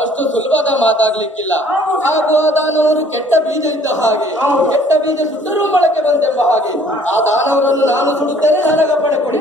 ಅಷ್ಟು ಸುಲಭದ ಮಾತಾಗ್ಲಿಕ್ಕಿಲ್ಲ. ಹಾಗೂ ಆ ದಾನವರು ಕೆಟ್ಟ ಬೀಜ ಇದ್ದ ಹಾಗೆ, ಕೆಟ್ಟ ಬೀಜ ಸುಟ್ಟರೂ ಮೊಳಕೆ ಬಂದೆಂಬ ಹಾಗೆ ಆ ದಾನವರನ್ನು ನಾನು ಸುಡುತ್ತೇನೆ, ನನಗಪ್ಪಣೆ ಕೊಡಿ.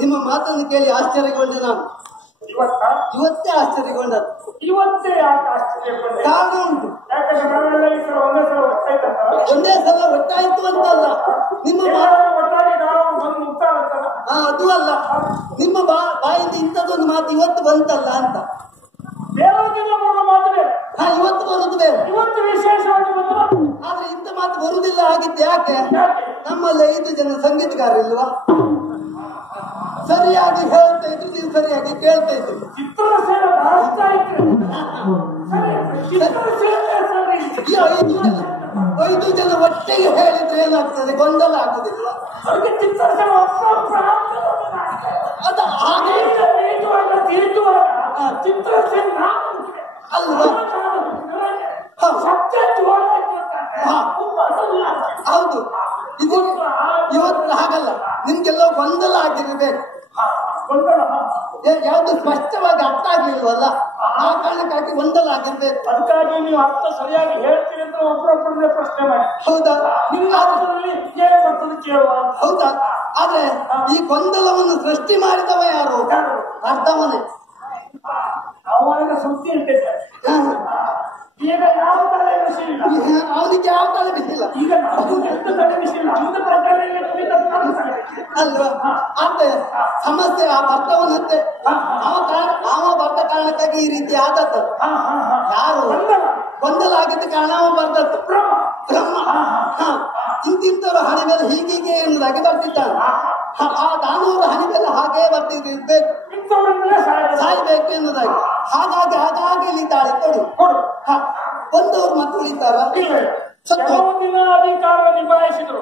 ನಿಮ್ಮ ಮಾತನ್ನು ಕೇಳಿ ಆಶ್ಚರ್ಯಗೊಂಡೆ ನಾನು. ಇವತ್ತೇ ಆಶ್ಚರ್ಯಗೊಂಡದ್ದು. ಕಾರಣ ಉಂಟು. ಒಂದೇ ಸಲ ಒಟ್ಟಾಯ್ತು ಅಂತಲ್ಲ, ನಿಮ್ಮ ಅದು ಅಲ್ಲ, ನಿಮ್ಮ ಬಾಯಿಂದ ಇಂಥದ್ದೊಂದು ಮಾತು ಇವತ್ತು ಬಂತಲ್ಲ ಅಂತ. ಇವತ್ತು ಬರುದು ಬೇರೆ, ಆದ್ರೆ ಇಂಥ ಮಾತು ಬರುವುದಿಲ್ಲ ಆಗಿತ್ತು. ಯಾಕೆ? ನಮ್ಮಲ್ಲಿ 5 ಜನ ಸಂಗೀತಗಾರರಿಲ್ವಾ? ಸರಿಯಾಗಿ ಹೇಳ್ತಾ ಇದ್ರು, ನೀವು ಸರಿಯಾಗಿ ಕೇಳ್ತಾ ಇದ್ರು. 5 ಜನ ಒಟ್ಟಿಗೆ ಹೇಳಿದ್ರೆ ಏನಾಗ್ತದೆ? ಗೊಂದಲ ಆಗುದಿಲ್ಲ. ಅದು ಹಾಗೆ ಅಲ್ವಾ? ಹೌದು. ಇದು ಇವತ್ತು ಹಾಗಲ್ಲ, ನಿಮ್ಗೆಲ್ಲ ಗೊಂದಲ ಆಗಿರ್ಬೇಕು. ಯಾವ್ದು ಸ್ಪಷ್ಟವಾಗಿ ಅರ್ಥ ಆಗ್ಲಿಲ್ವಲ್ಲ, ಆ ಕಾರಣಕ್ಕಾಗಿ ಗೊಂದಲ ಆಗಿರ್ಬೇಕು. ಅದಕ್ಕಾಗಿ ನೀವು ಅರ್ಥ ಸರಿಯಾಗಿ ಹೇಳ್ತೀರಿ ಅಂತ ಒಬ್ಬರೊಬ್ಬರನ್ನೇ ಪ್ರಶ್ನೆ ಮಾಡಿ. ಹೌದಾ? ನಿಮ್ಮ ಅರ್ಥದಲ್ಲಿ ಏನು ಬರ್ತದೆ ಕೇಳುವ. ಹೌದಾ? ಆದ್ರೆ ಈ ಗೊಂದಲವನ್ನು ಸೃಷ್ಟಿ ಮಾಡಿದವ ಯಾರು? ಅರ್ಧವನೇ. ಅವನಿಗೆ ಸುದ್ದಿ ಇಟ್ಟಿದ್ದಾರೆ. ಈಗ ಯಾವ ತಲೆ ಬಿಸಿ ಇಲ್ಲ, ಅವನಿಗೆ ಯಾವ ತಲೆ ಬಿಸಿಲ್ಲ. ಈಗ ಎಷ್ಟು ತಲೆ ಬಿಸಿ ಇಲ್ಲ, ಅಂದ ಪ್ರಕಾರ ಅಲ್ವಾ? ಆದ್ರೆ ಸಮಸ್ಯೆ ಆ ಭರ್ತವನಂತೆ. ಅವ ಬರ್ದ ಕಾರಣಕ್ಕಾಗಿ ಈ ರೀತಿ ಆದದ್ದು. ಯಾರು ಗೊಂದಲ ಆಗಿದ್ದ ಕಾರಣ ಅವ ಬರ್ದದ್ದು ಬ್ರಹ್ಮ. ಇಂತಿಂತವರು ಹಣೆ ಮೇಲೆ ಹೀಗೀಗೆ ಎನ್ನುವುದಾಗಿ ಬರ್ತಿದ್ದಾನೆ. ಆ ದಾನವರ ಹಣೆ ಮೇಲೆ ಹಾಗೇ ಬರ್ತಿರ್ಬೇಕು, ಸಾಯ್ಬೇಕು ಎನ್ನುವುದಾಗಿ. ಹಾಗಾಗಿ ಹಾಗಾಗಿ ಇಲ್ಲಿ ದಾಳಿ ಕೊಡು. ಬಂದವರು ಮತ್ತೆ ಉಳಿತಾರ? ದಿನ ಅಧಿಕಾರ ನಿಭಾಯಿಸಿದ್ರು,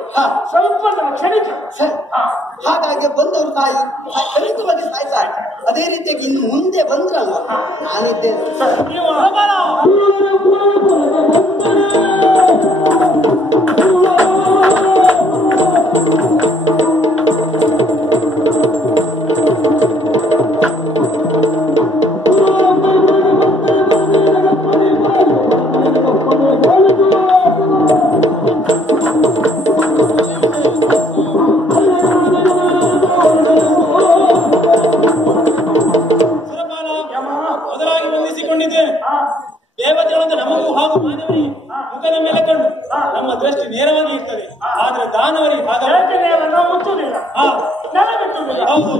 ಸ್ವಲ್ಪ ಕ್ಷಣಿಕ. ಹಾಗಾಗಿ ಬಂದವರು ಖಂಡಿತವಾಗಿ ಸಾಯ್ತಾರೆ. ಅದೇ ರೀತಿಯಾಗಿ ಇನ್ನು ಮುಂದೆ ಬಂದ್ರಲ್ಲ, ನಾನಿದ್ದೇನೆ. ದೇವತೆಗಳಂತ ನಮಗೂ ಹಾಗೂ ಮಾನವರಿಗೆ ಮುಖದ ಮೇಲೆ ಕಂಡು ನಮ್ಮ ದೃಷ್ಟಿ ನೇರವಾಗಿ ಇರ್ತದೆ. ಆದ್ರೆ ದಾನವರಿಗೆ ಹೌದು,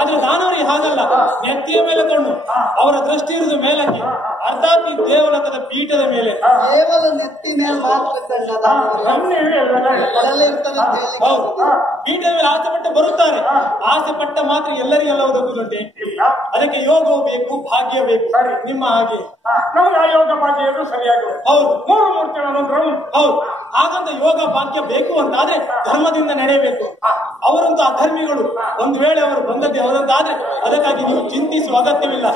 ಆದ್ರೆ ದಾನವರಿಗೆ ಹಾಗಲ್ಲ. ನೆತ್ತಿಯ ಮೇಲೆ ಕಂಡು ಅವರ ದೃಷ್ಟಿ ಇರುವುದು ಮೇಲಕ್ಕೆ, ಅರ್ಥಾತ್ ಈ ದೇವಲೋಕದ ಪೀಠದ ಮೇಲೆ. ಕೇವಲ ನೆತ್ತಿ ಮೇಲೆ ಮಾತ್ರ ಹೌದು, ಪೀಠದ ಮೇಲೆ ಆಸೆ ಪಟ್ಟ ಬರುತ್ತಾರೆ. ಆಸೆ ಪಟ್ಟ ಮಾತ್ರ ಎಲ್ಲರಿಗೆಲ್ಲ ಒದಗುವುದುಂಟೆ. ಅದಕ್ಕೆ ಯೋಗವು ಬೇಕು, ಭಾಗ್ಯ ಬೇಕು. ನಿಮ್ಮ ಹಾಗೆ ನಮ್ಗೆ ಆ ಯೋಗ ಭಾಗ್ಯ ಸರಿಯಾಗಿ. ಹೌದು, 3 ಮೂರ್ತಿಗಳನ್ನು. ಹೌದು, ಹಾಗಂತ ಯೋಗ ಭಾಗ್ಯ ಬೇಕು ಅಂತಾದ್ರೆ ಧರ್ಮದಿಂದ ನಡೆಯಬೇಕು. ಅವರಂತೂ ಅಧರ್ಮಿಗಳು. ಒಂದು ವೇಳೆ ಅವರು ಬಂದದ್ದೇ ಅವರಂತಾದ್ರೆ ಅದಕ್ಕಾಗಿ ನೀವು ಚಿಂತಿಸುವ ಅಗತ್ಯವಿಲ್ಲ.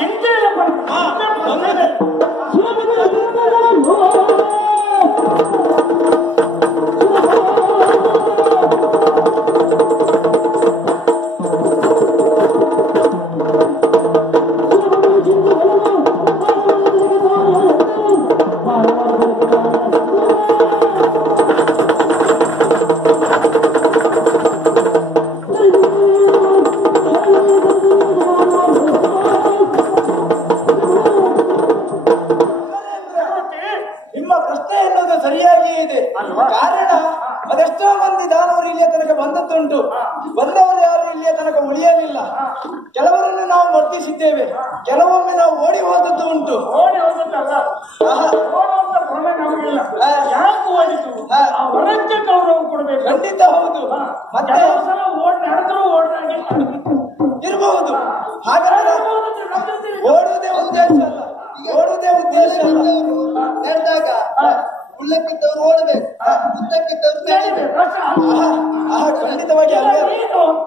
ಬಂದದ್ದುಂಟು. ಬಂದವರು ಯಾರು ಇಲ್ಲಿಯ ತನಕ ಉಳಿಯಲಿಲ್ಲ. ಕೆಲವರನ್ನು ನಾವು ವರ್ತಿಸಿದ್ದೇವೆ, ಕೆಲವೊಮ್ಮೆ ನಾವು ಓಡಿ ಹೋದದ್ದು ಉಂಟು. ಓಡಿ ಹೋದದ್ದಲ್ಲ, ಓಡುವಂತ ಭ್ರಮೆ ನಮಗಿಲ್ಲ. ಯಾಕೆ ಓಡಿತು? ಆ ಹೊರಕ್ಕೆ ಗೌರವ ಕೊಡ್ಬೇಕು. ಖಂಡಿತ ಹೌದು. ಮತ್ತೆ ಕೆಲವು ಸಲ ಓಡ್ ನಡೆದ್ರು ಓಡ್ದಾಗೆ ಇರಬಹುದು. ಹಾಗಾದ್ರೆ ಓಡುವುದೇ ಉದ್ದೇಶ ಅಲ್ಲ, ಓಡುವುದೇ ಉದ್ದೇಶ ಅಲ್ಲ. ನಡೆದಾಗ ಉಳ್ಳಕ್ಕಿದ್ದವ್ರು ಓಡಬೇಕು, ಉದ್ದಕ್ಕಿದ್ದವ್ರು ಬೆಳಿಬೇಕು. ಖಂಡಿತವಾಗಿ ಅಲ್ವೇ.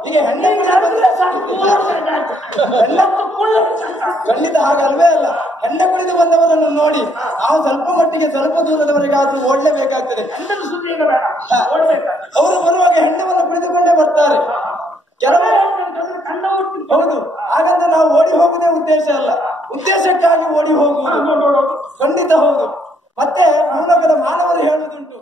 ಈಗ ಹೆಣ್ಣು ಖಂಡಿತ ಹಾಗಲ್ವೇ ಅಲ್ಲ. ಹೆಣ್ಣೆ ಕುಳಿದು ಬಂದವರನ್ನು ನೋಡಿ ನಾವು ಸ್ವಲ್ಪ ಮಟ್ಟಿಗೆ ಸ್ವಲ್ಪ ದೂರದವರೆಗಾದ್ರೂ ಓಡಲೇಬೇಕಾಗ್ತದೆ. ಅವರು ಬರುವಾಗ ಹೆಣ್ಣವನ್ನು ಕುಳಿತುಕೊಂಡೇ ಬರ್ತಾರೆ. ಹೌದು, ಹಾಗಂತ ನಾವು ಓಡಿ ಹೋಗುದೇ ಉದ್ದೇಶ ಅಲ್ಲ, ಉದ್ದೇಶಕ್ಕಾಗಿ ಓಡಿ ಹೋಗುವುದು. ಖಂಡಿತ ಹೌದು. ಮತ್ತೆ ಮೂಲಕದ ಮಾನವರು ಹೇಳುವುದುಂಟು,